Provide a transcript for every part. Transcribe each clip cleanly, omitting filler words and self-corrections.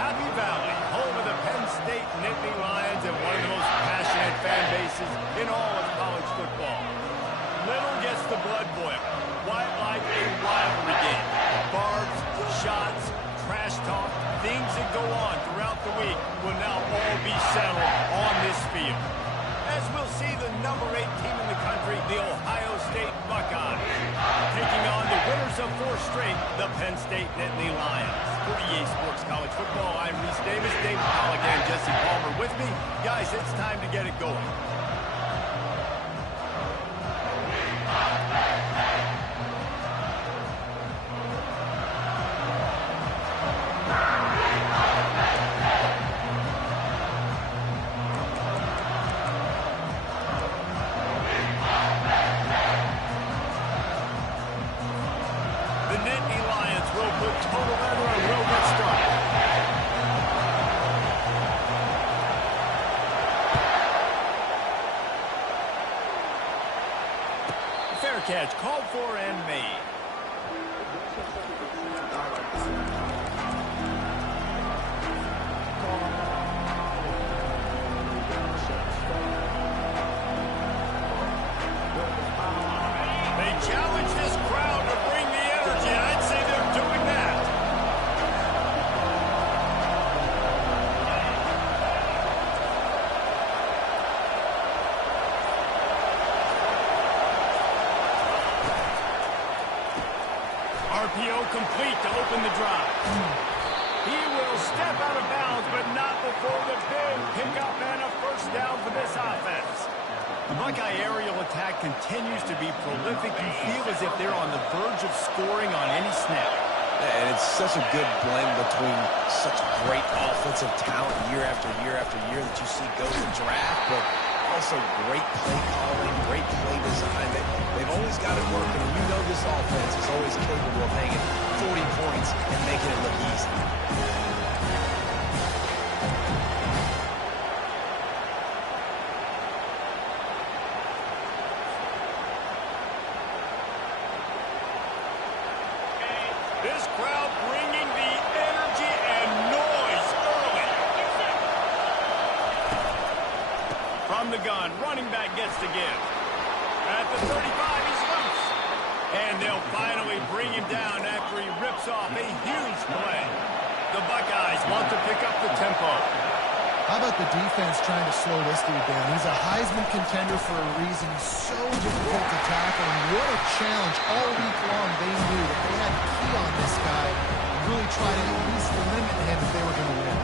Happy Valley, home of the Penn State Nittany Lions and one of the most passionate fan bases in all of college football. Little gets the blood boiling. Quite like a rivalry game. Barbs, shots, trash talk, things that go on throughout the week will now all be settled on this field. As we'll see the number 8 team in the country, the Ohio State Buckeyes, taking on the winners of 4 straight, the Penn State Nittany Lions. For EA Sports College Football, I'm Reese Davis, David Pollock, and Jesse Palmer with me. Guys, it's time to get it going. Catch called for and made. They challenge this crowd to bring the energy, and I'd say they're doing that. RPO complete to open the drive. He will step out of bounds, but not before the big pickup and a first down for this offense. The Buckeye aerial attack continues to be prolific. You feel as if they're on the verge of scoring on any snap. And it's such a good blend between such great offensive talent year after year after year that you see go to the draft, but also great play calling, great play design. They've always got it working, and you know this offense is always capable of hanging 40 points and making it look easy. This crowd bringing the energy and noise early. From the gun, running back gets to give. At the 35, he's loose. And they'll finally bring him down after he rips off a huge play. The Buckeyes want to pick up the tempo. How about the defense trying to slow this dude down? He's a Heisman contender for a reason. He's so difficult to tackle, and what a challenge all week long. They knew that they had to key on this guy and really try to at least limit him if they were going to win.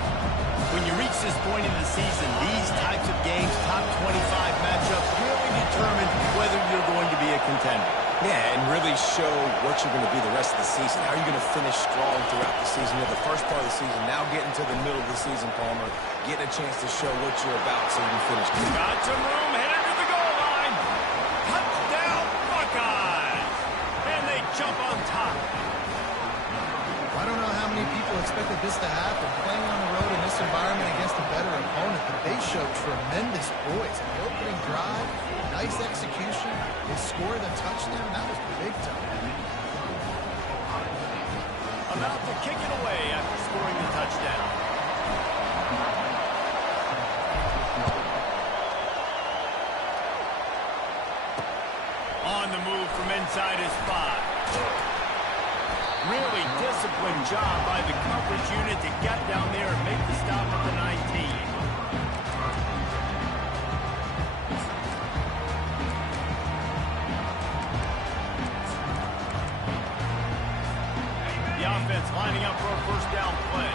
When you reach this point in the season, these types of games, top 25 matchups, really determine whether you're going to be a contender. Yeah, and really show what you're going to be the rest of the season. How are you going to finish strong throughout the season? You're the first part of the season, now getting to the middle of the season, Palmer. Getting a chance to show what you're about so you can finish good. Got some room, headed to the goal line. Touchdown, Buckeyes! And they jump on top. I don't know how many people expected this to happen. Playing on the road in this environment against a better opponent, but they showed tremendous poise. In the opening drive, nice execution. They scored a touchdown. That was big time. About to kick it away after scoring the touchdown. On the move from inside his 5. Really disciplined job by the coverage unit to get down there and make the stop at the 19. The offense lining up for a first down play.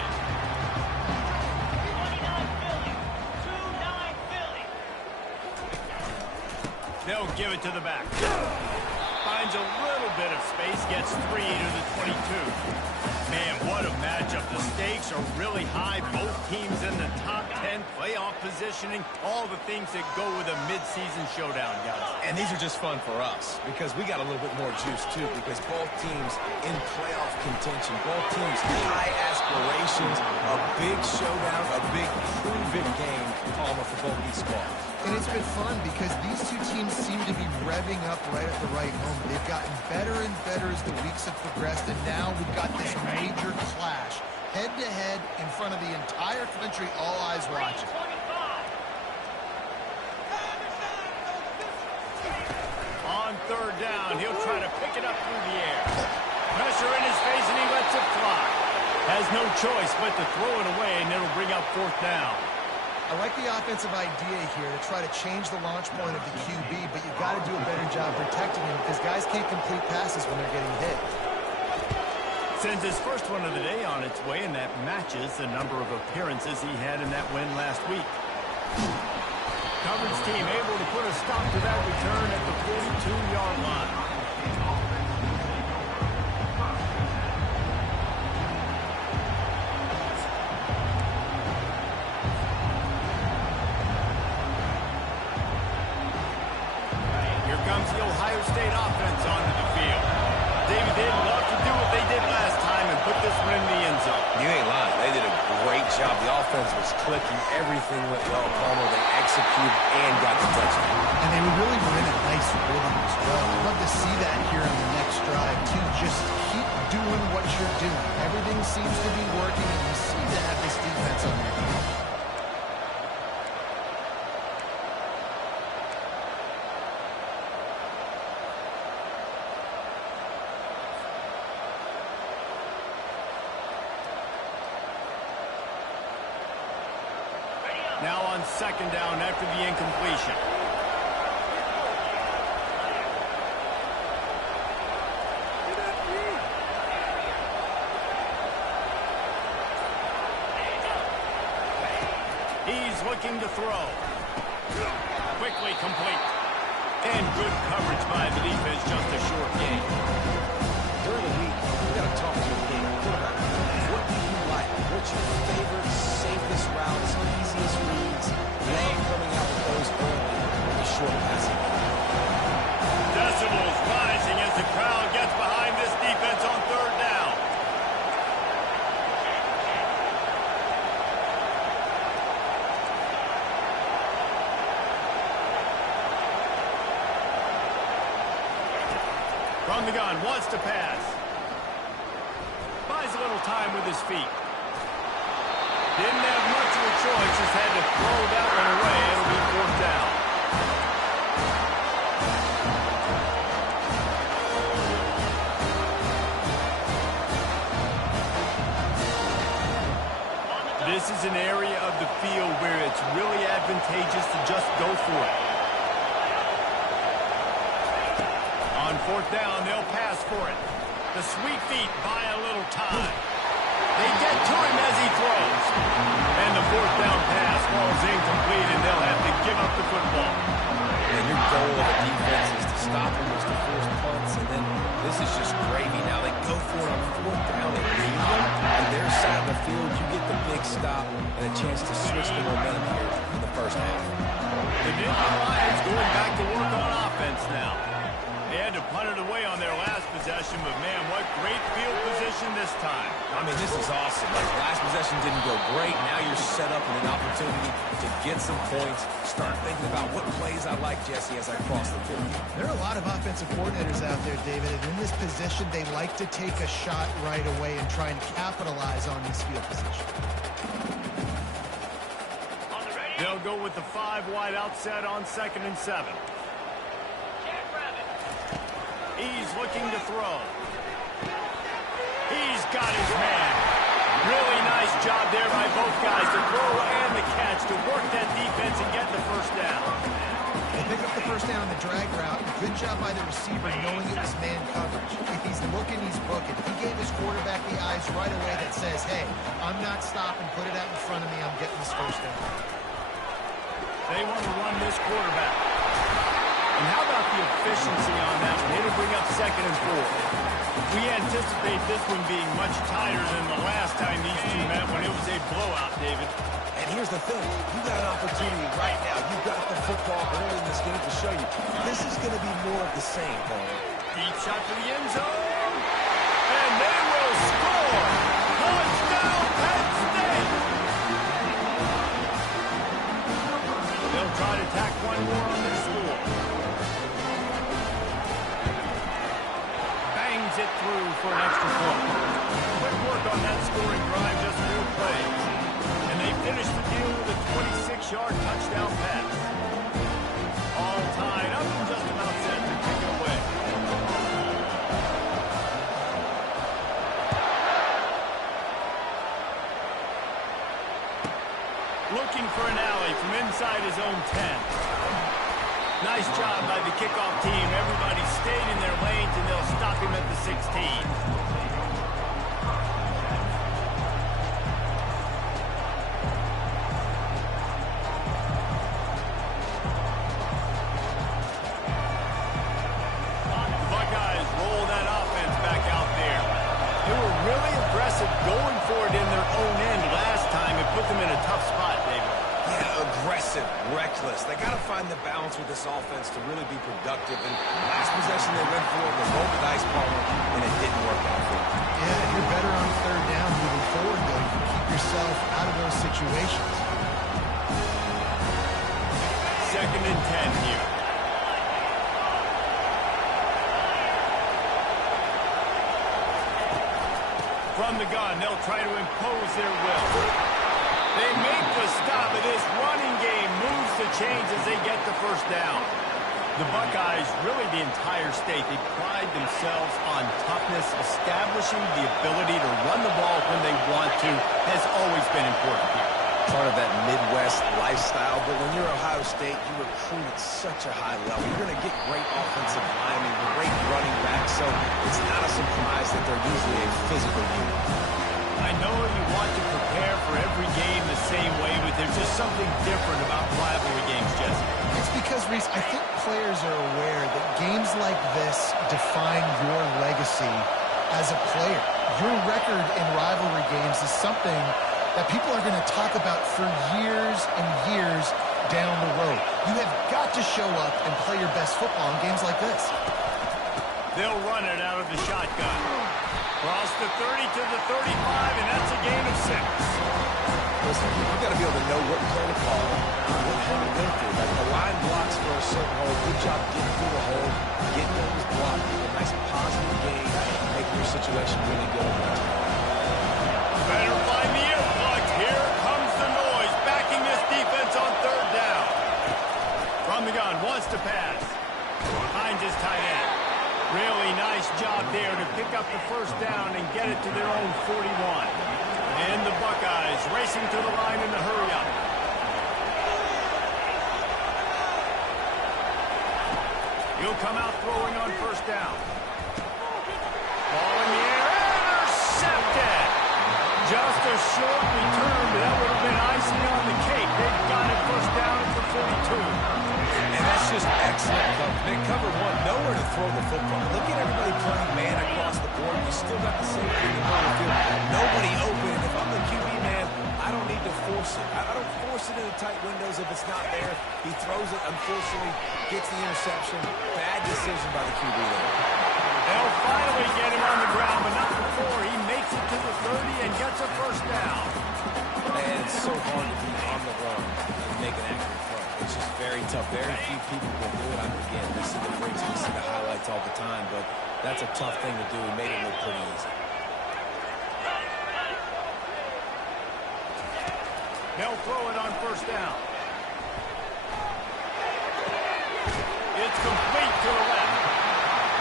29 Philly. They'll give it to the back. Finds a little bit of space, gets 3 to the 22. Man, what a matchup. The stakes are really high. Both teams in the top 10, playoff positioning, all the things that go with a midseason showdown, guys. And these are just fun for us because we got a little bit more juice, too, because both teams in playoff contention, both teams high aspirations, a big showdown, a big prove-it game, Palmer, for both these squads. And it's been fun because these two teams seem to be revving up right at the right moment. They've gotten better and better as the weeks have progressed, and now we've got this major clash head-to-head in front of the entire country, all eyes watching. On third down, he'll try to pick it up through the air. Pressure in his face, and he lets it fly. Has no choice but to throw it away, and it'll bring up fourth down. I like the offensive idea here to try to change the launch point of the QB, but you got to do a better job protecting him because guys can't complete passes when they're getting hit. Sends his first one of the day on its way, and that matches the number of appearances he had in that win last week. Coverage team able to put a stop to that return at the 42-yard line. Here comes the Ohio State offense onto the field. David, they'd love to do what they did last time and put this one in the end zone. You ain't lying. They did a great job. The offense was clicking. Everything went well. Palmer, they executed and got the touchdown. And they really were in a nice rhythm as well. I'd love to see that here on the next drive, too. Just keep doing what you're doing. Everything seems to be working, and you seem to have this defense on your feet. Now on second down after the incompletion. He's looking to throw. Quickly complete. And good coverage by the defense, just a short gain. During the week, you got to talk to your game. Quarterback, what do you like? What's your favorite, safest routes, easiest reads? Love coming out with those early in the short passing. Decibels rising as the crowd gets behind this defense on third down. From the gun, wants to pass. Buys a little time with his feet. Didn't have much of a choice, just had to throw that one away. It'll be fourth down. This is an area of the field where it's really advantageous to just go for it. On fourth down, they'll pass for it. The sweet feet buy a little time. They get to him as he throws. And the fourth down pass falls incomplete, and they'll have to give up the football. And your goal of the defense is to stop them, is to force punts, and then this is just gravy. Now they go for it on fourth down and lead them, and their side of the field, you get the big stop and a chance to switch the momentum here in the first half. The Nittany Lions going back to work on offense now. They had to punt it away on their last possession, but man, what great field position this time. I mean, this is awesome. Like, last possession didn't go great. Now you're set up with an opportunity to get some points. Start thinking about what plays I like, Jesse, as I cross the field. There are a lot of offensive coordinators out there, David, and in this position, they like to take a shot right away and try and capitalize on this field position. They'll go with the 5-wide outset on 2nd and 7. He's looking to throw. He's got his man. Really nice job there by both guys to throw and the catch to work that defense and get the first down. They pick up the first down on the drag route. Good job by the receiver knowing it was man coverage. If he's looking, he's booking. He gave his quarterback the eyes right away that says, hey, I'm not stopping. Put it out in front of me. I'm getting this first down. They want to run this quarterback. And how about the efficiency on that one? It'll bring up 2nd and 4. We anticipate this one being much tighter than the last time these two met when it was a blowout, David. And here's the thing. You got an opportunity right now. You got the football early in this game to show you. This is going to be more of the same, Paul. Deep shot to the end zone. And they will score. Touchdown, Penn State. They'll try to tack one more on their score. Bangs it through for an extra point. Quick work on that scoring drive, just 4 plays. And they finished the deal with a 26-yard touchdown pass. All tied up and just about set to kick it away. Looking for an alley from inside his own 10. Nice job by the kickoff team. Everybody stayed in their lanes, and they'll stop him at the 16. Going for it in their own end last time and put them in a tough spot, David. Yeah, aggressive, reckless. They got to find the balance with this offense to really be productive. And last possession they went for it, they rolled the dice, partner, and it didn't work out for them. Yeah, you're better on third down moving forward, though. You can keep yourself out of those situations. 2nd and 10 here. From the gun, they'll try to impose their will. They make the stop, and this running game moves the chains as they get the first down. The Buckeyes, really the entire state, they pride themselves on toughness. Establishing the ability to run the ball when they want to has always been important here. Part of that Midwest lifestyle, but when you're Ohio State, you recruit at such a high level. You're going to get great offensive linemen, great running backs, so it's not a surprise that they're usually a physical unit. I know you want to prepare for every game the same way, but there's just something different about rivalry games, Jesse. It's because, Reese, I think players are aware that games like this define your legacy as a player. Your record in rivalry games is something that people are going to talk about for years and years down the road. You have got to show up and play your best football in games like this. They'll run it out of the shotgun. Cross the 30 to the 35, and that's a gain of 6. Listen, you've got to be able to know what play to call and what hole to go through. Like the line blocks for a certain hole. Good job getting through the hole, getting those blocks, a nice positive gain, making your situation really good. Better find the influx. Here comes the noise, backing this defense on 3rd down. From the gun, wants to pass. Finds his tight end. Really nice job there to pick up the first down and get it to their own 41. And the Buckeyes racing to the line in the hurry-up. He'll come out throwing on 1st down. Ball in the air, intercepted! Just a short return, but that would have been icing on the cake. They've got it 1st down at the 42. And that's just excellent coverage. They cover one, nowhere to throw the football. Look at everybody playing man across the board. You still got the same thing in the field. Nobody open. If I'm the QB, man, I don't need to force it. I don't force it into tight windows if it's not there. He throws it, unfortunately, gets the interception. Bad decision by the QB there. They'll finally get him on the ground, but not before he makes it to the 30 and gets a 1st down. And it's so hard to be on the run and make an accurate throw. It's just very tough. Very few people can do it. Again, we see the breaks, we see the highlights all the time, but that's a tough thing to do. He made it look pretty easy. They'll throw it on 1st down. It's complete to the left.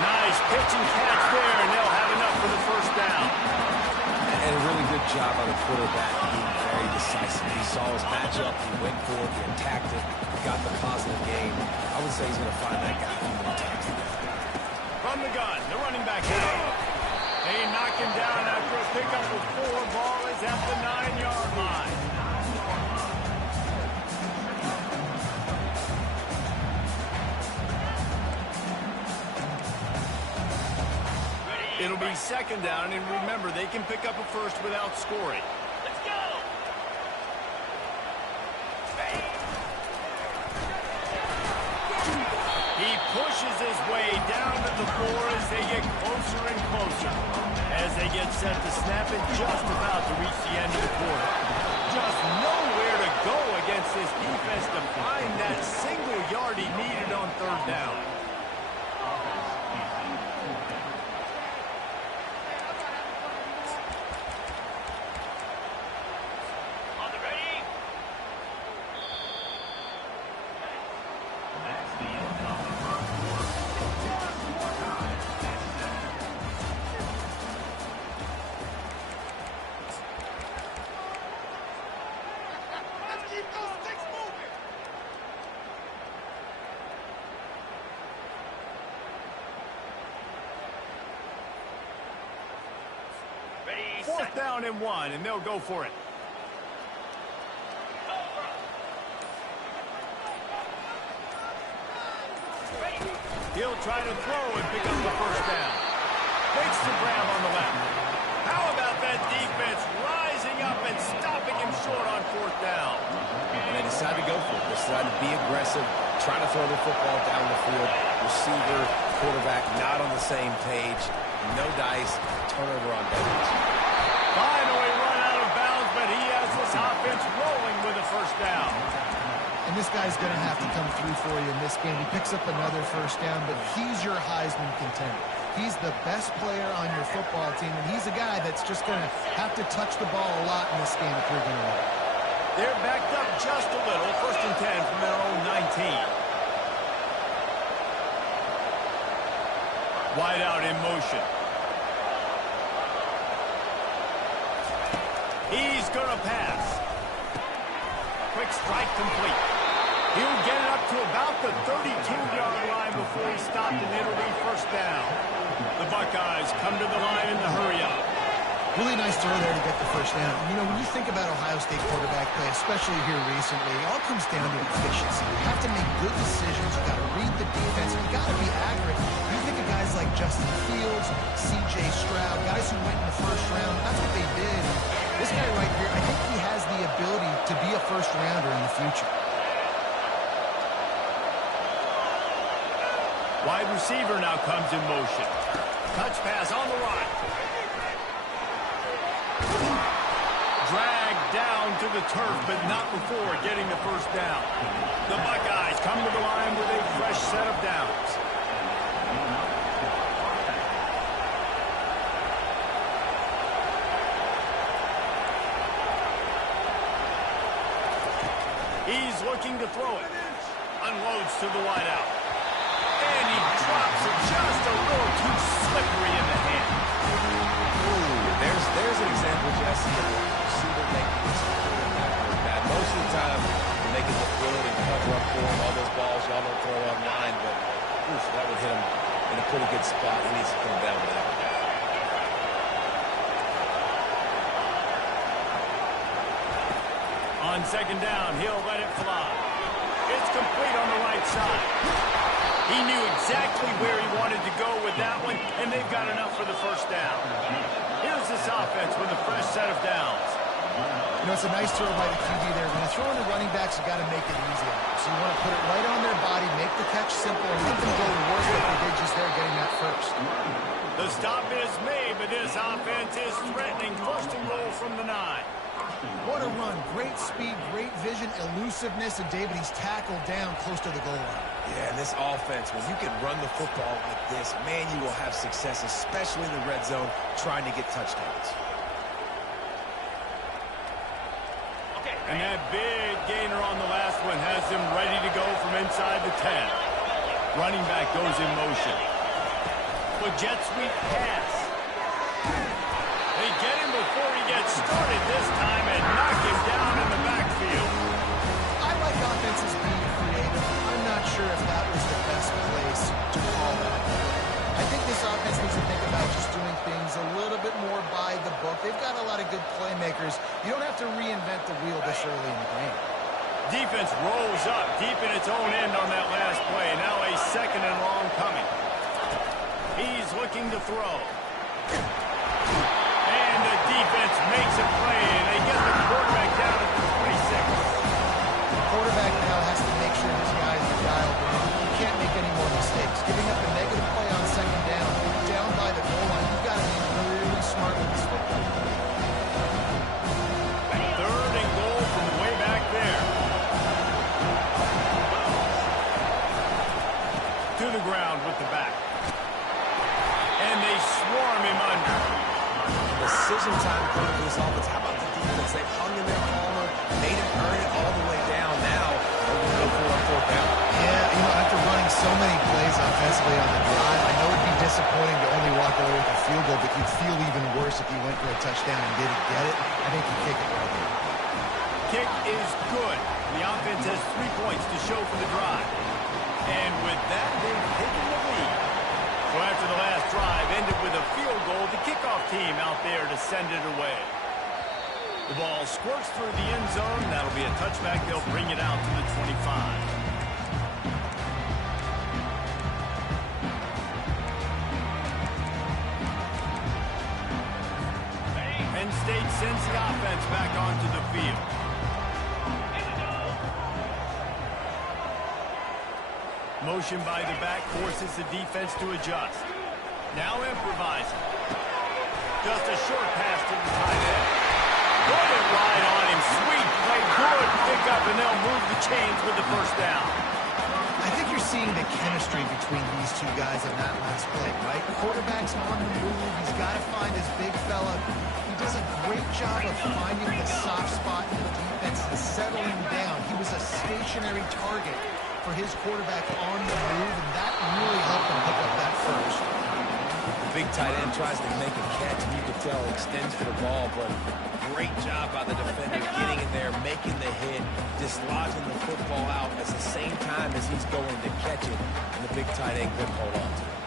Nice pitch and catch there, and they'll have enough for the 1st down. And a really good job by the quarterback being very decisive. He saw his matchup, he went for it, he attacked it, got the positive gain. I would say he's going to find that guy a few more times today. From the gun, the running back here. They knock him down after a pickup with 4. Ball is at the 9-yard line. It'll be 2nd down, and remember, they can pick up a 1st without scoring. Let's go! He pushes his way down to the floor as they get closer and closer. As they get set to snap it, just about to reach the end of the quarter. Just nowhere to go against this defense to find that single yard he needed on 3rd down. Fourth down and 1, and they'll go for it. He'll try to throw and pick up the first down. Makes the grab on the left. How about that defense rising up and stopping him short on fourth down? And they decide to go for it. They decide to be aggressive, try to throw the football down the field. Receiver, quarterback, not on the same page. No dice, turnover on downs. Finally run out of bounds, but he has this offense rolling with a first down. And this guy's going to have to come through for you in this game. He picks up another first down, but he's your Heisman contender. He's the best player on your football team, and he's a guy that's just going to have to touch the ball a lot in this game if you're going to win. They're backed up just a little. First and 10 from their own 19. Wide out in motion. He's going to pass. Quick strike complete. He'll get it up to about the 32-yard line before he stopped, and it'll be first down. The Buckeyes come to the line in the hurry-up. Really nice throw there to get the first down. You know, when you think about Ohio State quarterback play, especially here recently, it all comes down to efficiency. You have to make good decisions. You got to read the defense. You got to be accurate. You think of guys like Justin Fields, C.J. Stroud, guys who went in the first round. That's what they did. This guy right here, I think he has the ability to be a first-rounder in the future. Wide receiver now comes in motion. Touch pass on the right. Dragged down to the turf, but not before getting the first down. The Buckeyes come to the line with a fresh set of downs. He's looking to throw it. Unloads to the wideout. And he drops it just a little too slippery in the hand. Ooh, there's an example, Jesse, of a receiver making this quarterback look bad. Most of the time, when they can look good and cover up for him, all those balls y'all don't throw online, but oof, that would hit him in a pretty good spot. He needs to come down with that. On second down, he'll let it fly. It's complete on the right side. He knew exactly where he wanted to go with that one, and they've got enough for the first down. Here's this offense with a fresh set of downs. You know, it's a nice throw by the QB there. When you throw in the running backs, you got to make it easy on them. So you want to put it right on their body, make the catch simple, and let them go to work like they did just there getting that first. The stop is made, but this offense is threatening. First and goal from the 9. What a run. Great speed, great vision, elusiveness, and David, he's tackled down close to the goal line. Yeah, this offense, when you can run the football like this, man, you will have success, especially in the red zone, trying to get touchdowns. And that big gainer on the last one has him ready to go from inside the 10. Running back goes in motion. With jet sweep pass. They get him before he gets started this time and knock him down in the backfield. I like offenses being creative. I'm not sure if that was the best place to call that. I think this offense needs to think about just doing things a little bit more by the book. They've got a lot of good playmakers. You don't have to reinvent the wheel this early in the game. Defense rolls up deep in its own end on that last play. Now a second and long coming. He's looking to throw. And the defense makes a play, and they get the quarterback down at the 26. The quarterback now has to make sure his guys are dialed in. You can't make any more mistakes. Giving up a negative play on second down by the goal line, you've got to be really smart with this football. Third and goal from way back there. To the ground with the back. And they swarm him under. Decision time coming for this offense. How about the defense? They've hung in their corner, made him earn it all the way down. Now, they're going to go for a fourth down. Yeah, you know, after running think you'd feel even worse if you went for a touchdown and didn't get it. I think you kick it right here. Kick is good. The offense has 3 points to show for the drive. And with that, they've taken the lead. So after the last drive ended with a field goal, the kickoff team out there to send it away. The ball squirts through the end zone. That'll be a touchback. They'll bring it out to the 25. Penn State sends the offense back onto the field. Motion by the back forces the defense to adjust. Now improvising. Just a short pass to the tight end. Put it right on him. Sweet play. Good pick up, and they'll move the chains with the first down. I think you're seeing the chemistry between these two guys in that last play, right? Quarterback's on the move. He's got to find his big fella. He does a great job of finding the soft spot in the defense and settling down. He was a stationary target for his quarterback on the move, and that really helped him pick up that first. The big tight end tries to make a catch, and you can tell extends for the ball, but great job by the defender getting in there, making the hit, dislodging the football out at the same time as he's going to catch it, and the big tight end couldn't hold on to it.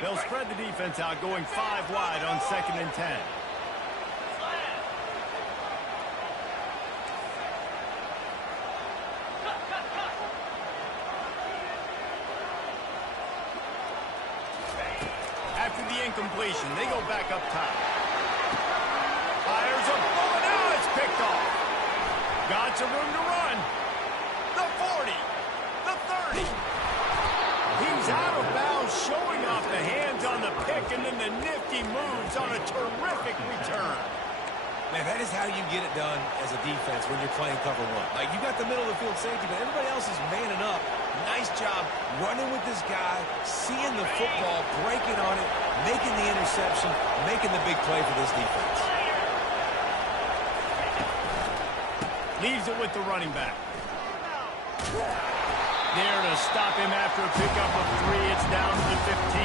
They'll spread the defense out, going 5 wide on 2nd and 10. After the incompletion, they go back up top. Fires a bullet. Now it's picked off. Got some room to run. The 40. The 30. He's out of bounds, showing off the hands on the pick, and then the nifty moves on a terrific return. Man, that is how you get it done as a defense when you're playing cover one. Like, you got the middle of the field safety, but everybody else is manning up. Nice job running with this guy, seeing the football, breaking on it, making the interception, making the big play for this defense. Leaves it with the running back. There to stop him after a pickup of 3. It's down to the 15.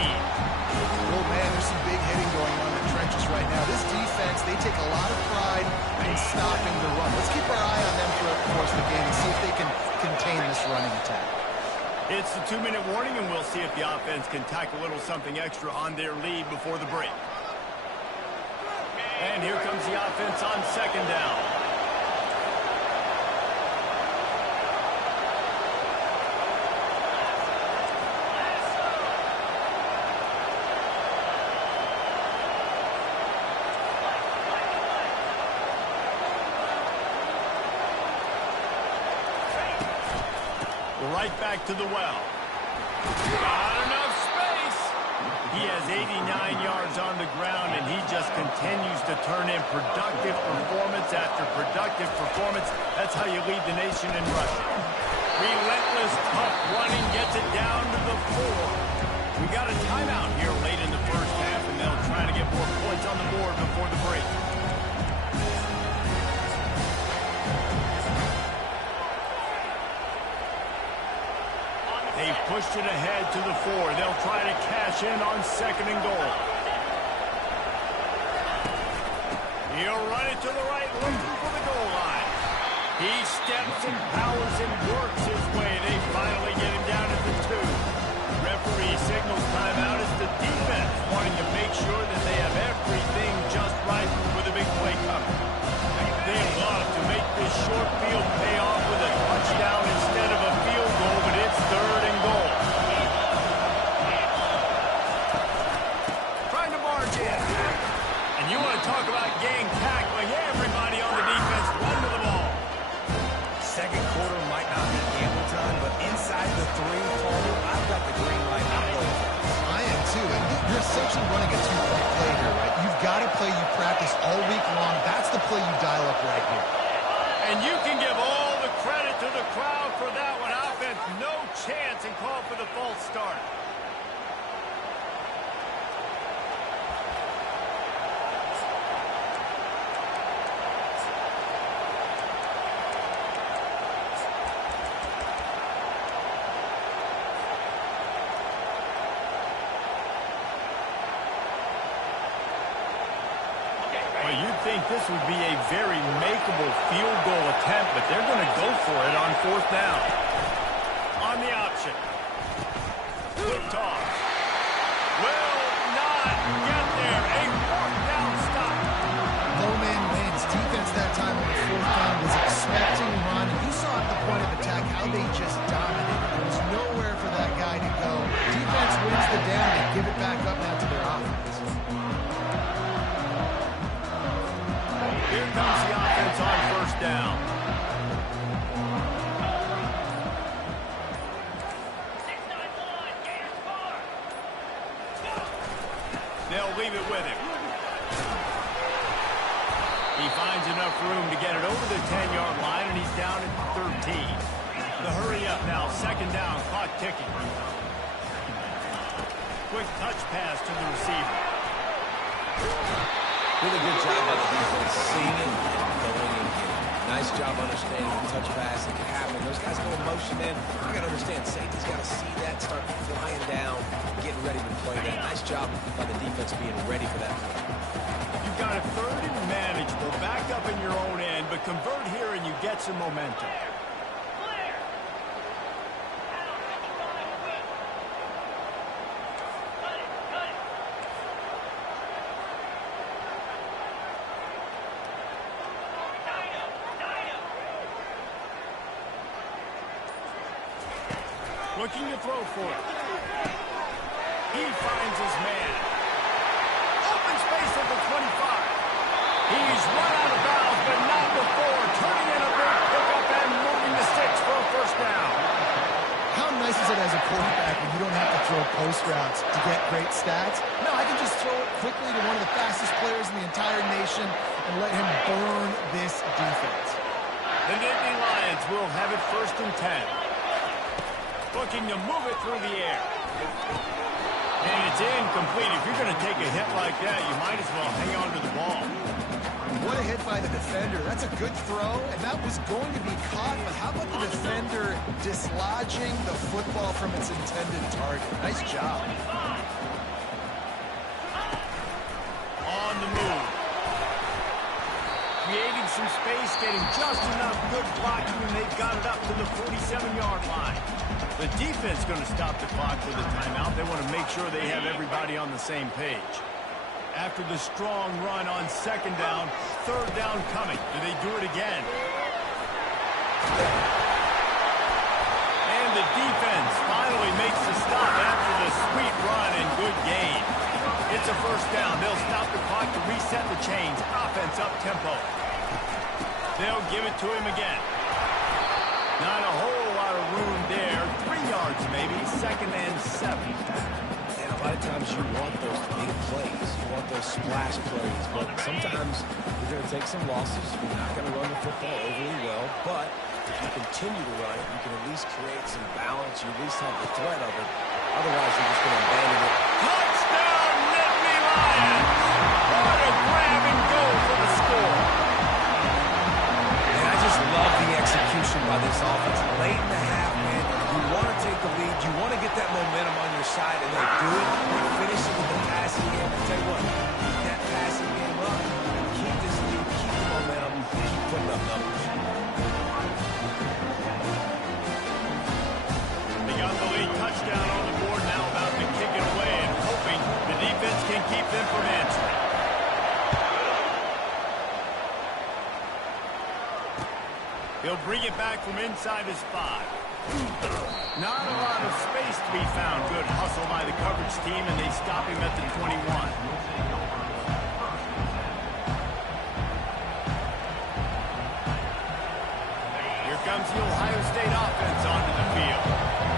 Oh, man, there's some big hitting going on in the trenches right now. This defense, they take a lot of pride in stopping the run. Let's keep our eye on them throughout the course of the game and see if they can contain this running attack. It's the 2-minute warning, and we'll see if the offense can tack a little something extra on their lead before the break. And here comes the offense on 2nd down. Right back to the well. Not enough space. He has 89 yards on the ground, and he just continues to turn in productive performance after productive performance. That's how you lead the nation in rushing. Relentless, tough running gets it down to the 4. We got a timeout here late in the first half, and they'll try to get more points on the board before the break. They've pushed it ahead to the 4. They'll try to cash in on 2nd and goal. He'll run it to the right, looking for the goal line. He steps and powers and works his way. They finally get him down at the 2. Referee signals timeout as the defense wanting to make sure that they have everything just right with a big play coming. They love to make this short field pay off with a touchdown instead of a field goal, but it's 3rd and goal. Trying to barge in. And you want to talk about gang tackling. Everybody on the defense run to the ball. Second quarter might not be gamble time, but inside the 3 total, I've got the green light. I'm going. I am too, and you're essentially running a 2-point play here, right? You've got a play you practice all week long. That's the play you dial up right here. And you can give all the credit to the crowd for that one. Offense, no chance, and call for the false start. think this would be a very makeable field goal attempt, but they're going to go for it on 4th down. On the option. Quick toss. Will not get there. A 4th down stop. Low man wins. Defense that time on the 4th down was expecting run. You saw at the point of attack how they just dominated. There was nowhere for that guy to go. Defense wins the down and give it back up now to their offense. Here comes the offense on 1st down. They'll leave it with him. He finds enough room to get it over the 10-yard line, and he's down at 13. The hurry up now, 2nd down, clock ticking. Quick touch pass to the receiver. Really good job by the defense seeing it and going and getting it. Nice job understanding the touch pass that can happen. Those guys go in motion in. You got to understand, safety's got to see that, start flying down, getting ready to play that. Nice job by the defense being ready for that play. You've got a 3rd and manageable, back up in your own end, but convert here and you get some momentum. Looking to throw for it. He finds his man. Open space at the 25. He's run out of bounds, but not before. Turning in a big pickup and moving the sticks for a 1st down. How nice is it as a quarterback when you don't have to throw post routes to get great stats? No, I can just throw it quickly to one of the fastest players in the entire nation and let him burn this defense. The Nittany Lions will have it 1st and 10. Looking to move it through the air. And it's incomplete. If you're going to take a hit like that, you might as well hang on to the ball. What a hit by the defender. That's a good throw, and that was going to be caught, but how about the defender dislodging the football from its intended target? Nice job. On the move. Creating some space, getting just enough good blocking, and they've got it up to the 47-yard line. The defense going to stop the clock for the timeout. They want to make sure they have everybody on the same page. After the strong run on 2nd down, 3rd down coming. Do they do it again? And the defense finally makes the stop after the sweet run and good gain. It's a 1st down. They'll stop the clock to reset the chains. Offense up tempo. They'll give it to him again. Not a whole lot of room there. 3 yards maybe. 2nd and 7. And a lot of times you want those big plays. You want those splash plays. But sometimes you're going to take some losses. You're not going to run the football overly well. But if you continue to run it, you can at least create some balance. You at least have the threat of it. Otherwise, you're just going to abandon it. Touchdown, Nittany Lions! What a grab and go for the score. And I just love the execution by this offense. Late in the half, man, you want to take the lead. You want to get that momentum on your side, and they do it. They finish it with the passing game. I tell you what, keep that passing game up. Keep this lead, keep the momentum, keep putting up numbers. They got the lead touchdown on the board now, about to kick it away and hoping the defense can keep them from answering. He'll bring it back from inside his 5. Not a lot of space to be found. Good hustle by the coverage team, and they stop him at the 21. Here comes the Ohio State offense onto the field.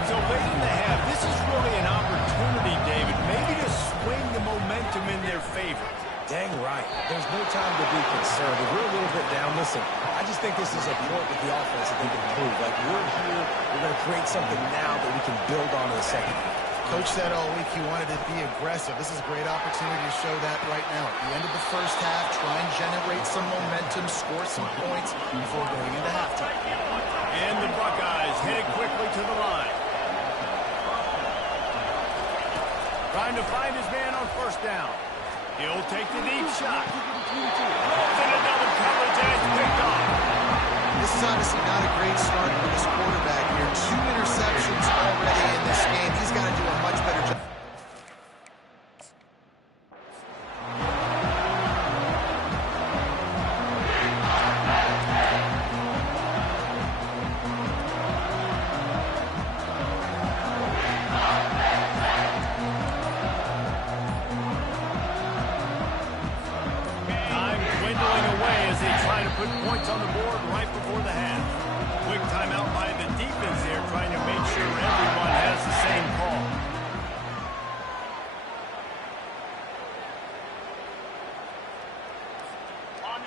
So late in the half, this is really an opportunity, David, maybe to swing the momentum in their favor. Dang right. There's no time to be concerned. If we're a little bit down, listen, I just think this is a point with the offense that they can prove. Like, we're here, we're going to create something now that we can build on in the second half. Coach said all week he wanted to be aggressive. This is a great opportunity to show that right now. At the end of the 1st half, try and generate some momentum, score some points before going into halftime. And the Buckeyes headed quickly to the line. Trying to find his man on 1st down. He'll take the deep shot. Then another coverage and it's picked off. This is obviously not a great start for this quarterback here. 2 interceptions already in this game. He's got to do a much better job. Put points on the board right before the half. Quick timeout by the defense there, trying to make sure everyone has the same call.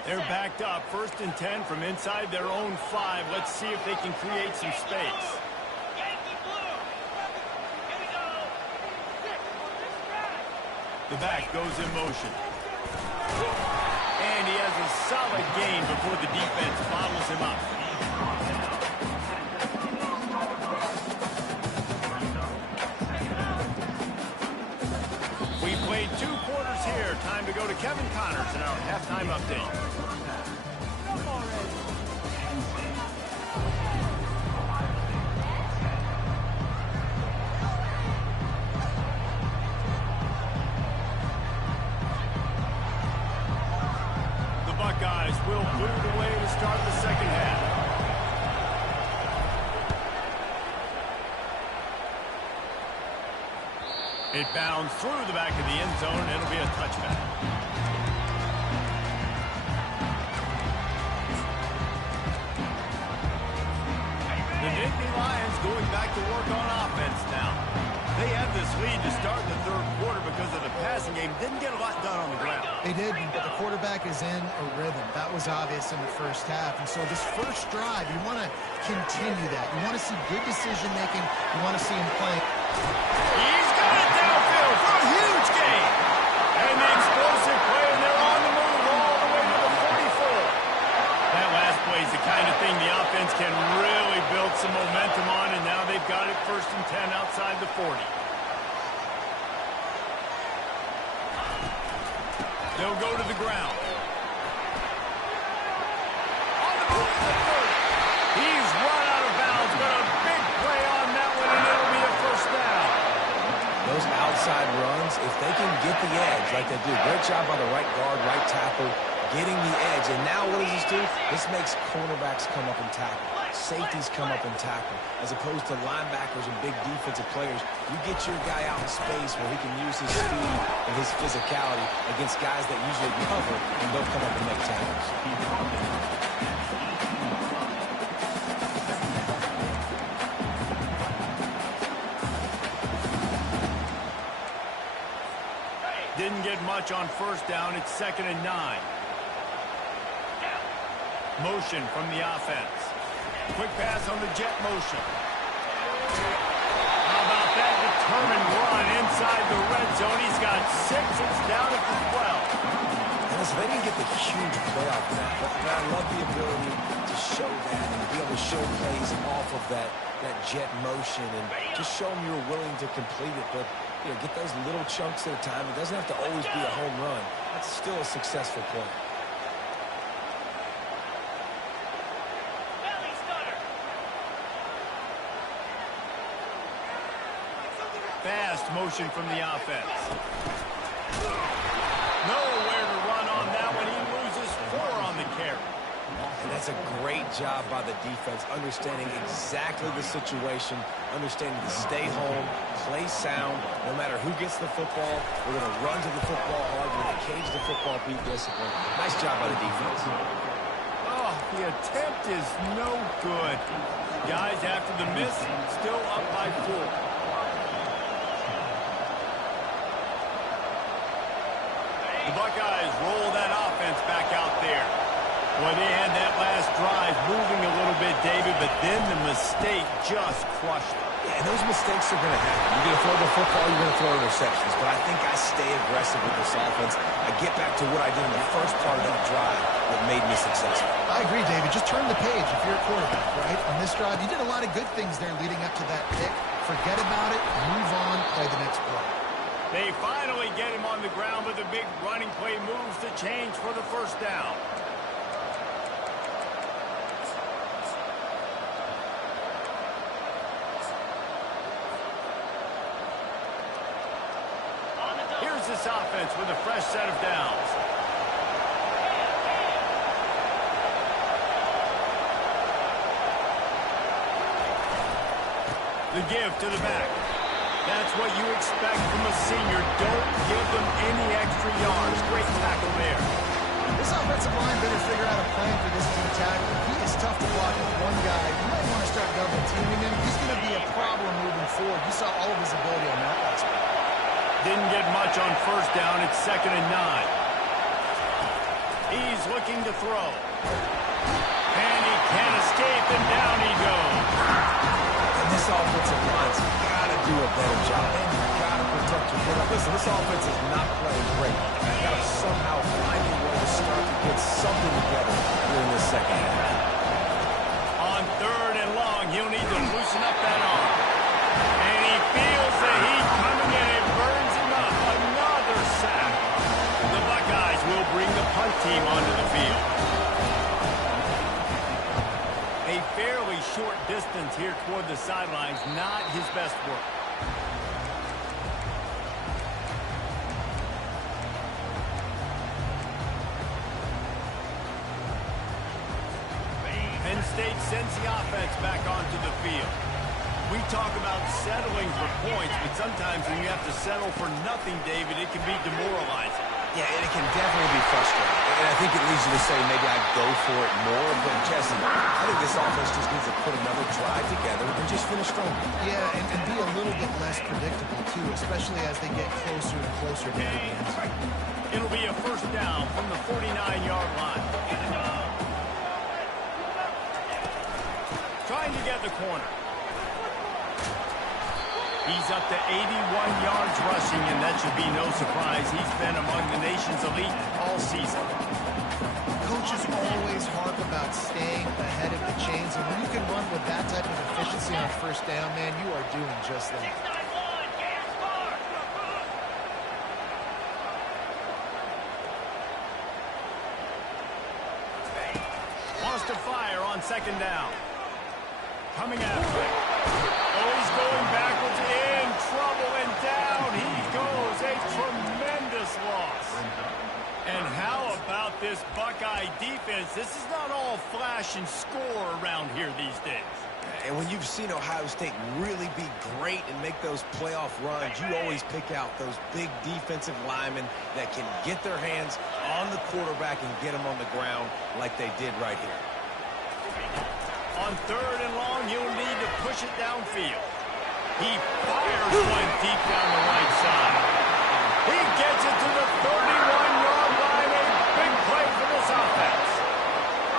They're backed up, 1st and 10 from inside their own 5. Let's see if they can create some space. The back goes in motion. And he has a solid gain before the defense bottles him up. We played 2 quarters here. Time to go to Kevin Connors in our halftime update. Buckeyes will clear the way to start the second half. It bounds through the back of the end zone, and it'll be a touchback. The Nittany Lions going back to work on offense now. They had this lead to start the 3rd quarter because of the passing game. Didn't get a lot done on the ground. They did, but the quarterback is in a rhythm. That was obvious in the first half. And so this first drive, you want to continue that. You want to see good decision-making. You want to see him play. He's got it downfield for a huge gain. And the explosive play, and they're on the move all the way to the 44. That last play is the kind of thing the offense can really build some momentum on, and now they've got it 1st and 10 outside the 40. They'll go to the ground. On the move to the 30. He's run out of bounds, but a big play on that one, and it'll be a 1st down. Those outside runs, if they can get the edge like they do, great job by the right guard, right tackle, getting the edge. And now what does this do? This makes cornerbacks come up and tackle. Safeties come up and tackle. As opposed to linebackers and big defensive players, you get your guy out in space where he can use his speed and his physicality against guys that usually cover and don't come up and make tackles. Didn't get much on 1st down. It's 2nd and 9. Motion from the offense. Quick pass on the jet motion. How about that determined run inside the red zone? He's got 6. It's down at the 12. And listen, they didn't get the huge play off of that, but I love the ability to show that and to be able to show plays off of that jet motion and just show them you're willing to complete it. But get those little chunks at a time. It doesn't have to always be a home run. That's still a successful play. Fast motion from the offense. Nowhere to run on that one. He loses 4 on the carry. And that's a great job by the defense, understanding exactly the situation, understanding to stay home, play sound. No matter who gets the football, we're going to run to the football hard. We're going to cage the football, be disciplined. Nice job by the defense. Oh, the attempt is no good. Guys, after the miss, still up by 4. The Buckeyes roll that offense back out there. Well, they had that last drive moving a little bit, David, but then the mistake just crushed them. Yeah, and those mistakes are going to happen. You're going to throw the football, you're going to throw interceptions. But I think I stay aggressive with this offense. I get back to what I did in the first part of that drive that made me successful. I agree, David. Just turn the page if you're a quarterback, right? On this drive, you did a lot of good things there leading up to that pick. Forget about it, move on, play the next play. They finally get him on the ground, but the big running play moves the change for the first down. Here's this offense with a fresh set of downs. The give to the back. That's what you expect from a senior. Don't give them any extra yards. Great tackle there. This offensive line better figure out a plan for this team tackle. He is tough to block with one guy. You might want to start double teaming him. He's going to be a problem moving forward. You saw all of his ability on that last play. Didn't get much on first down. It's 2nd and 9. He's looking to throw. And he can't escape, and down he goes. And this offensive line's got to do a better job. And you've got to protect your quarterback. Listen, this offense is not playing great. You've got to somehow find a way to start to get something together during this second half. On 3rd and long, he'll need to loosen up that arm. And he feels the heat coming in. It burns him up. Another sack. The Buckeyes will bring the punt team onto the field. A fairly short distance here toward the sidelines, not his best work. Penn State sends the offense back onto the field. We talk about settling for points, but sometimes when you have to settle for nothing, David, it can be demoralizing. Yeah, and it can definitely be frustrating. And I think it leads you to say maybe I'd go for it more. But, Jesse, I think this offense just needs to put another drive together and just finish strong. Yeah, and be a little bit less predictable, too, especially as they get closer and closer to the end zone. It'll be a first down from the 49-yard line. Trying to get the corner. He's up to 81 yards rushing, and that should be no surprise. He's been among the nation's elite all season. Coaches always harp about staying ahead of the chains, and when you can run with that type of efficiency on first down, man, you are doing just that. Wants to fire on 2nd down. Coming after it. Oh, he's going backwards, in trouble, and down he goes. A tremendous loss. And how about this Buckeye defense? This is not all flash and score around here these days. And when you've seen Ohio State really be great and make those playoff runs, you always pick out those big defensive linemen that can get their hands on the quarterback and get him on the ground like they did right here. On 3rd and long, you'll need to push it downfield. He fires one deep down the right side. He gets it to the 31-yard line. A big play for this offense.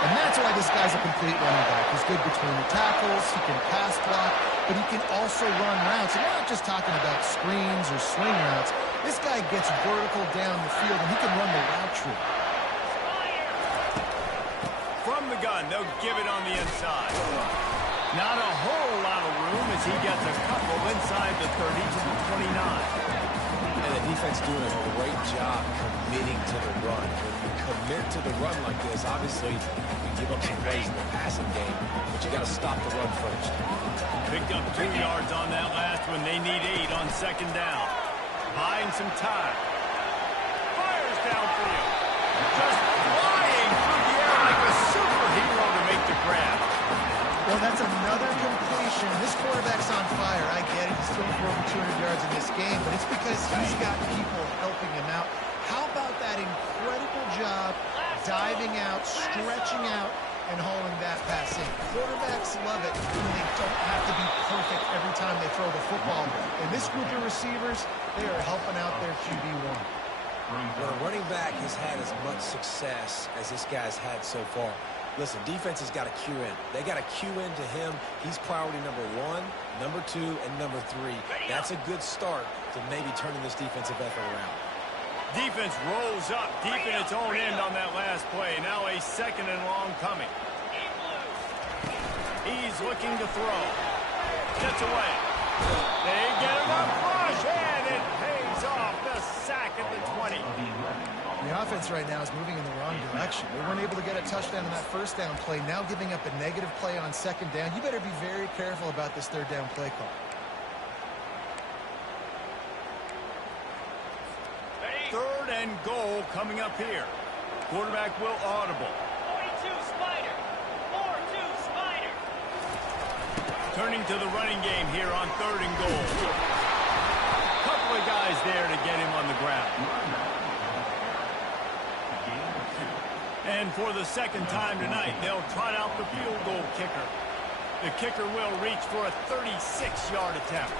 And that's why this guy's a complete running back. He's good between the tackles, he can pass block, but he can also run routes. And we're not just talking about screens or swing routes. This guy gets vertical down the field, and he can run the route tree. From the gun, they'll give it on the inside. Not a whole lot of room as he gets a couple inside the 30 to the 29. And the defense doing a great job committing to the run. When you commit to the run like this, obviously you give up some plays in the passing game, but you got to stop the run first. Picked up 2 yards on that last one. They need 8 on 2nd down. Buying some time. Fires downfield. Just flying through the air like a superhero to make the grab. Well, that's another completion. This quarterback's on fire. I get it. He's thrown for over 200 yards in this game, but it's because he's got people helping him out. How about that incredible job diving out, stretching out, and hauling that pass in? Quarterbacks love it when they don't have to be perfect every time they throw the football. And this group of receivers, they are helping out their QB1. When a running back has had as much success as this guy's had so far, listen, defense has got to cue in. They got to cue in to him. He's priority number 1, number 2, and number 3. That's a good start to maybe turning this defensive effort around. Defense rolls up deep in its own end on that last play. Now a 2nd and long coming. He's looking to throw. Gets away. They get enough rush, and it pays off sack at the 20. The offense right now is moving in the wrong direction. They weren't able to get a touchdown on that first down play. Now giving up a negative play on second down. You better be very careful about this third down play call. Third and goal coming up here. Quarterback will audible. 42 Spider. 4-2 Spider. Turning to the running game here on third and goal. Couple of guys there to get him on the ground. And for the second time tonight, they'll trot out the field goal kicker. The kicker will reach for a 36-yard attempt.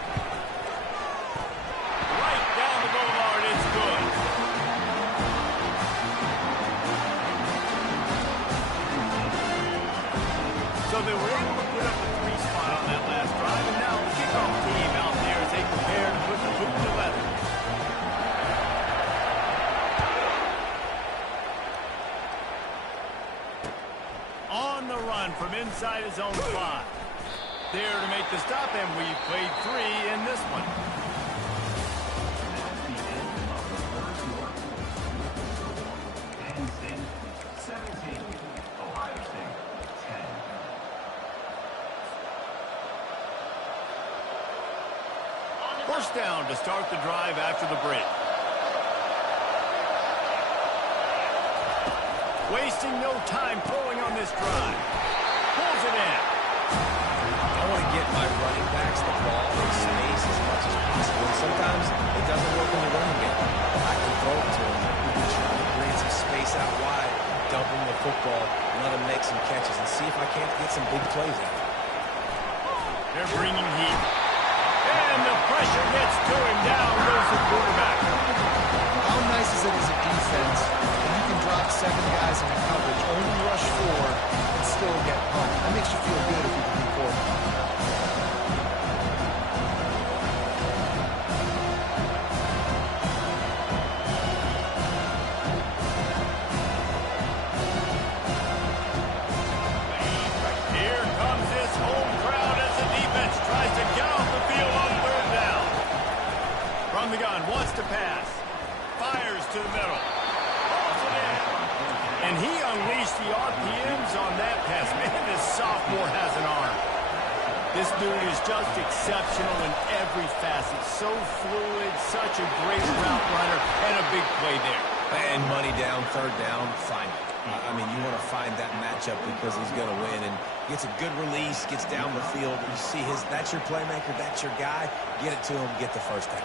Right down the boulevard, it's good. So they were able to put up a 3 spot on that last drive, and now the kickoff team out there as they prepare to put the boot to leather. On the run from inside his own 5. There to make the stop, and we've played 3 in this one. First down to start the drive after the break. Wasting no time throwing on this drive. Pulls it in. I want to get my running backs the ball in space as much as possible. And sometimes it doesn't work in the running game. I can throw it to them. Try to create some space out wide, dump them the football, let them make some catches, and see if I can't get some big plays out of it. They're bringing heat. And the pressure gets to him. Down goes the quarterback. How nice is it as a defense when you can drop 7 guys in coverage, only rush 4, and still get pumped? That makes you feel good if you can record. Here comes this home crowd as the defense tries to get off the field on third down. From the gun, wants to pass. Fires to the middle. Pulls it in. And he unleashed the RPMs on that pass. Man, this sophomore has an arm. This dude is just exceptional in every facet. So fluid, such a great route runner, and a big play there. And money down, third down, fine. I mean, you want to find that matchup because he's going to win. And gets a good release, gets down the field. You see that's your playmaker, that's your guy. Get it to him, get the first down.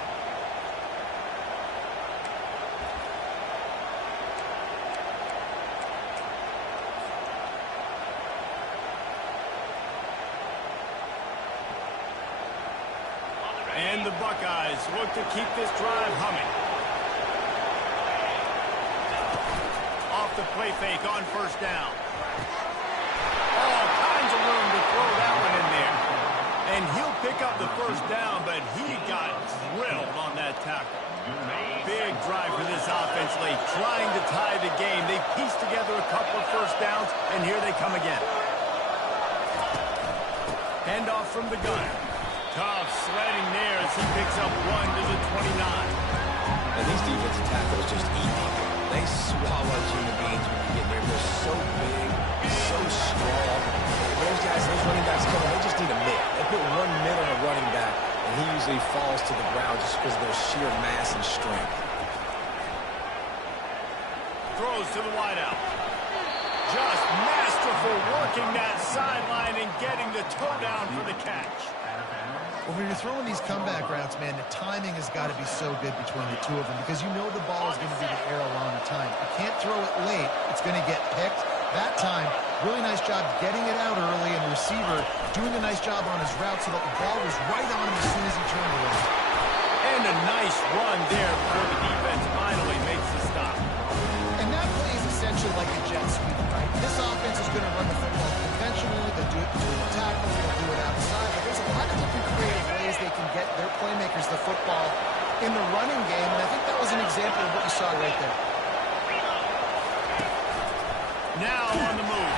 And the Buckeyes look to keep this drive humming. Off the play fake on first down. All kinds of room to throw that one in there. And he'll pick up the first down, but he got drilled on that tackle. Big drive for this offense late, trying to tie the game. They pieced together a couple of first downs, and here they come again. Handoff from the gunner. Tough sledding there as he picks up 1 to the 29. And these defensive tackles just eat people. They swallow human beings when you get there. They're so big, so strong. Those guys, those running backs come in, they just need a mid. They put 1 mid on a running back, and he usually falls to the ground just because of their sheer mass and strength. Throws to the wideout. Just masterful working that sideline and getting the toe down for the catch. Well, when you're throwing these comeback routes, man, the timing has got to be so good between the two of them because you know the ball is going to be the air a long time. You can't throw it late. It's going to get picked. That time, really nice job getting it out early, and the receiver doing a nice job on his route so that the ball was right on him as soon as he turned around. And a nice run there before the defense finally makes the stop. And that play is essentially like a jet sweep, right? This offense is going to run the football conventionally. They'll do it between the tackles. They'll do it outside. But there's a lot of different creative ways they can get their playmakers the football in the running game. And I think that was an example of what you saw right there. Now on the move.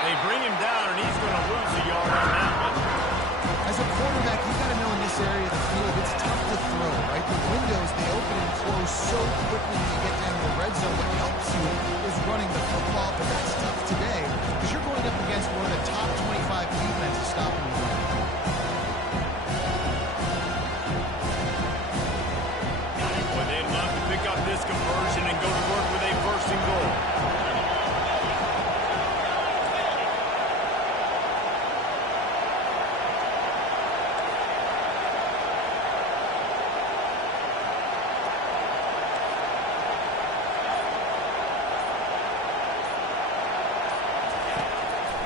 They bring him down, and he's going to lose a yard on that one. As a quarterback, you got to know in this area of the field, it's tough to throw, right? The windows, they open and close so quickly when you get down to the red zone. What helps you is running the football, but that's tough today because you're going up against one of the top 25 defenses stopping the run. Well, they'd love to pick up this conversion and go to work with a first and goal.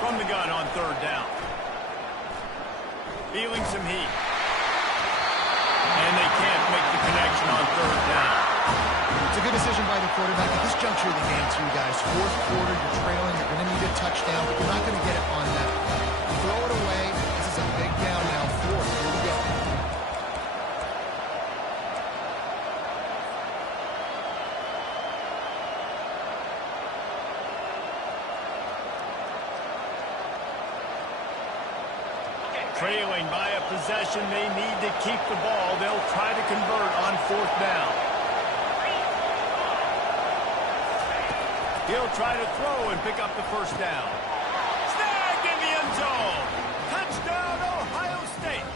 From the gun on third down. Feeling some heat. And they can't make the connection on third down. It's a good decision by the quarterback. At this juncture of the game, too, guys. Fourth quarter, you're trailing. You're going to need a touchdown, but you're not going to get it on that play. Throw it away. This is a big down now. Fourth. Here we go. Trailing by a possession, they need to keep the ball. They'll try to convert on fourth down. He'll try to throw and pick up the first down. Snagged in the end zone. Touchdown, Ohio State.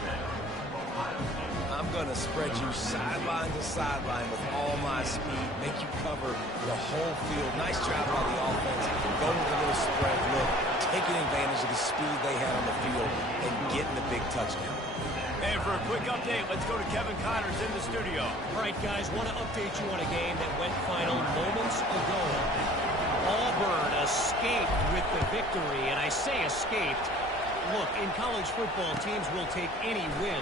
I'm going to spread you sideline to sideline with all my speed, make you cover the whole field. Nice job by the offense. Go with a little spread look, taking advantage of the speed they had on the field and getting the big touchdown. And for a quick update, let's go to Kevin Connors in the studio. All right, guys, want to update you on a game that went final moments ago. Auburn escaped with the victory, and I say escaped. Look, in college football, teams will take any win,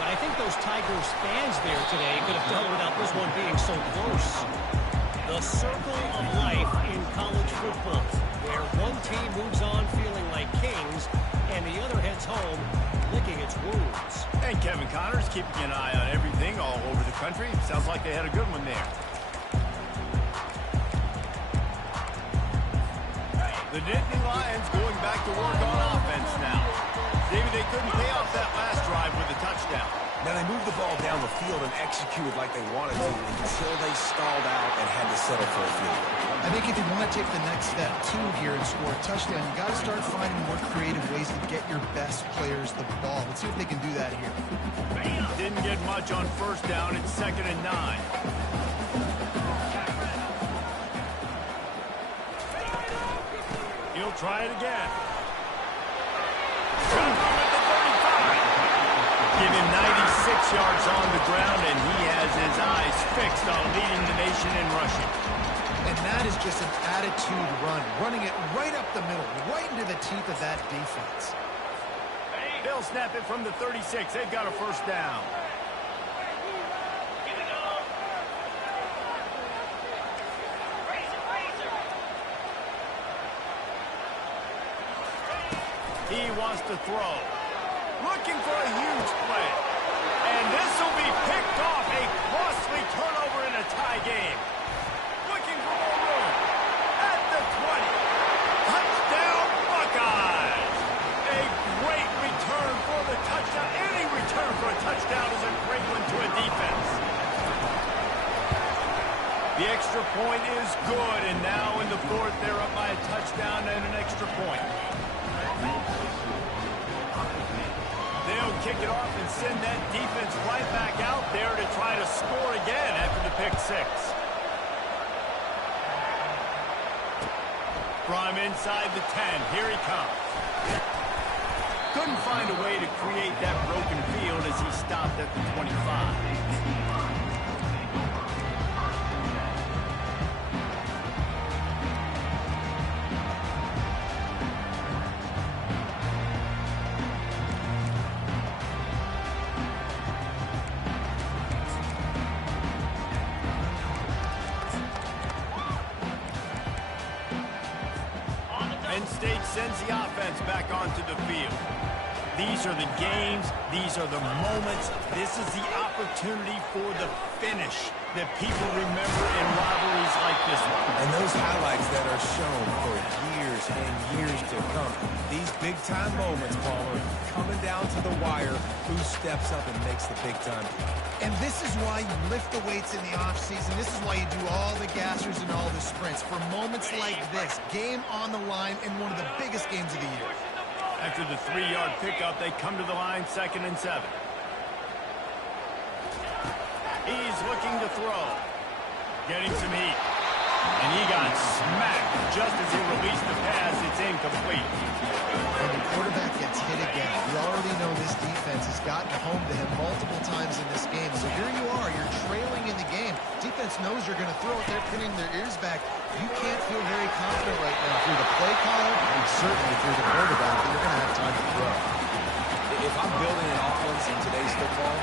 but I think those Tigers fans there today could have done without this one being so close. The circle of life in college football, where one team moves on feeling like kings, and the other heads home licking its wounds. And Kevin Connors keeping an eye on everything all over the country. Sounds like they had a good one there. The Nittany Lions going back to work on offense now. Maybe they couldn't pay off that last drive with a touchdown. Now they moved the ball down the field and executed like they wanted to until they stalled out and had to settle for a field goal. I think if you want to take the next step, too, here and score a touchdown, you got to start finding more creative ways to get your best players the ball. Let's see if they can do that here. Didn't get much on first down. It's 2nd and 9. He'll try it again. At the 35. Give him 96 yards on the ground, and he has his eyes fixed on leading the nation in rushing. And that is just an attitude run, running it right up the middle, right into the teeth of that defense. They'll snap it from the 36. They've got a first down. He wants to throw. Looking for a huge play. And this will be picked off. A costly turnover in a tie game. Looking for more room. At the 20. Touchdown, Buckeyes. A great return for the touchdown. Any return for a touchdown is a great one to a defense. The extra point is good. And now in the fourth, they're up by a touchdown and an extra point. They'll kick it off and send that defense right back out there to try to score again after the pick six. From inside the 10, here he comes. Couldn't find a way to create that broken field as he stopped at the 25. Penn State sends the offense back onto the field. These are the games. These are the moments. This is the opportunity opportunity for the finish that people remember in rivalries like this one. And those highlights that are shown for years and years to come. These big-time moments, Palmer, coming down to the wire, who steps up and makes the big-time. And this is why you lift the weights in the offseason. This is why you do all the gassers and all the sprints. For moments like this, game on the line in one of the biggest games of the year. After the 3-yard pickup, they come to the line 2nd and 7. He's looking to throw. Getting some heat. And he got smacked just as he released the pass. It's incomplete. And the quarterback gets hit again. We already know this defense has gotten home to him multiple times in this game. So here you are. You're trailing in the game. Defense knows you're going to throw it. They're pinning their ears back. You can't feel very confident right now through the play caller and certainly through the quarterback that you're going to have time to throw. If I'm building an offense in today's football,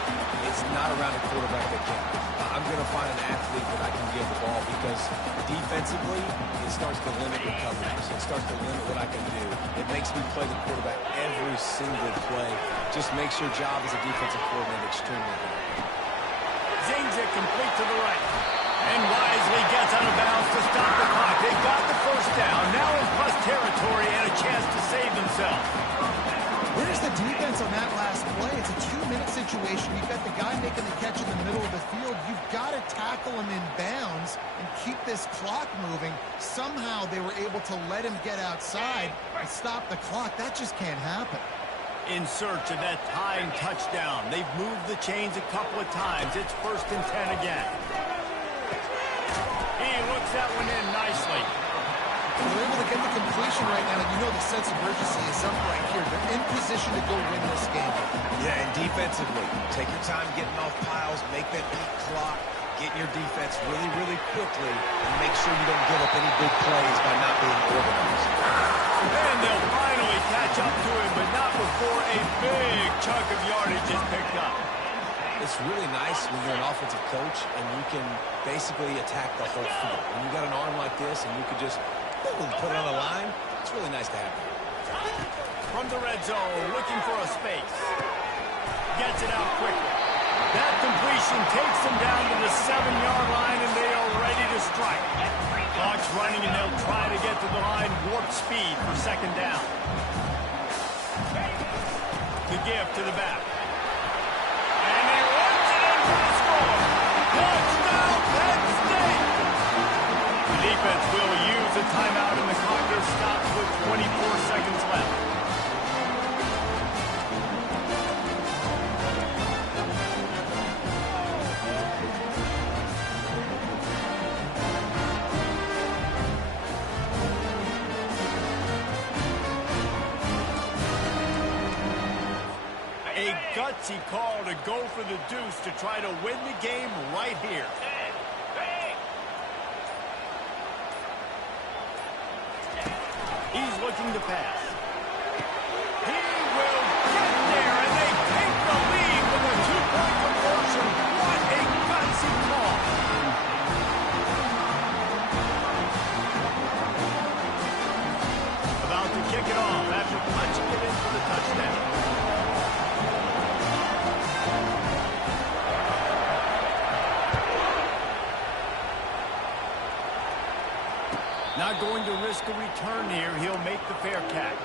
it's not around a quarterback that can. I'm going to find an athlete that I can give the ball because defensively, it starts to limit the coverage. It starts to limit what I can do. It makes me play the quarterback every single play. Just makes your job as a defensive coordinator extremely hard. Zings it complete to the right. And wisely gets out of bounds to stop the clock. They got the first down. Now in plus territory and a chance to save themselves. Where's the defense on that last play? It's a 2-minute situation. You've got the guy making the catch in the middle of the field. You've got to tackle him in bounds and keep this clock moving. Somehow they were able to let him get outside and stop the clock. That just can't happen. In search of that tying touchdown. They've moved the chains a couple of times. It's 1st and 10 again. He looks that one in nicely. They're able to get the completion right now, and you know the sense of urgency is up right here. They're in position to go win this game. Yeah, and defensively, take your time getting off piles, make that beat clock, get your defense really, really quickly, and make sure you don't give up any big plays by not being organized. And they'll finally catch up to him, but not before a big chunk of yardage is picked up. It's really nice when you're an offensive coach and you can basically attack the whole field. When you got an arm like this and you could just boom, put it on the line, it's really nice to have that. From the red zone, looking for a space. Gets it out quickly. That completion takes them down to the 7-yard line, and they are ready to strike. Clock's running, and they'll try to get to the line warp speed for 2nd down. The give to the back. And he runs it in for the score. Touchdown, Penn State! The defense will use a timeout, and the clock is stopped with 24 seconds left. A gutsy call to go for the deuce to try to win the game right here. He's looking to pass. He will get there, and they take the lead with a 2-point conversion. What a gutsy call. About to kick it off after punching it in for the touchdown. Not going to risk a return here. He'll make the fair catch.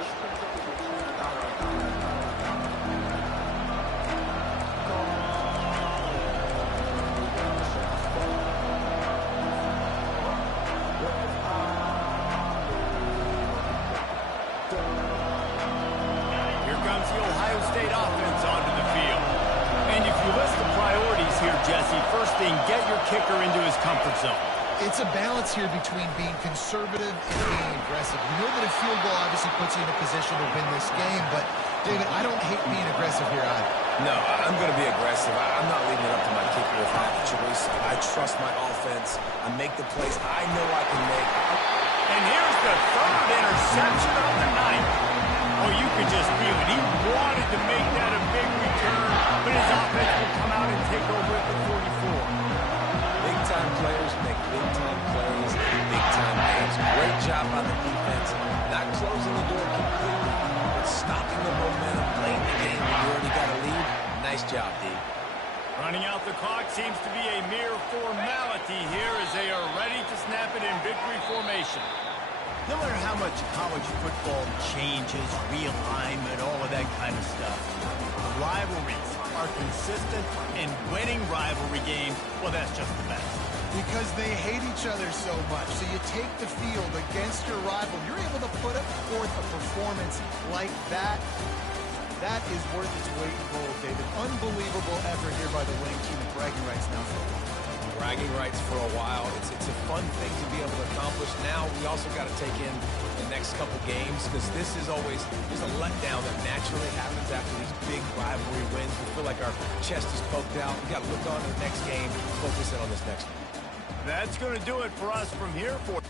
Here comes the Ohio State offense onto the field. And if you list the priorities here, Jesse, first thing, get your kicker into his comfort zone. It's a balance here between being conservative and being aggressive. You know that a field goal obviously puts you in a position to win this game, but, David, I don't hate being aggressive here either. No, I'm going to be aggressive. I'm not leaving it up to my kicker if I have a choice. I trust my offense. I make the plays I know I can make. And here's the 3rd interception of the night. Oh, you could just feel it. He wanted to make that a big return, but his offense will come out and take over at the 44. Big-time players make big-time plays, big-time games. Great job on the defense. Not closing the door completely, but stopping the momentum late in the game when you already got a lead. Nice job, D. Running out The clock seems to be a mere formality here as they are ready to snap it in victory formation. No matter how much college football changes, realignment, all of that kind of stuff, rivalries are consistent, and winning rivalry games, well, that's just the best. Because they hate each other so much. So you take the field against your rival. You're able to put forth a performance like that. That is worth its weight in gold, David. Unbelievable effort here by the winning team, and bragging rights now for them. Bragging rights for a while. It's a fun thing to be able to accomplish. Now we also got to take in the next couple games because this is always there's a letdown that naturally happens after these big rivalry wins. We feel like our chest is poked out. We got to look on to the next game, focus in on this next one. That's going to do it for us from here for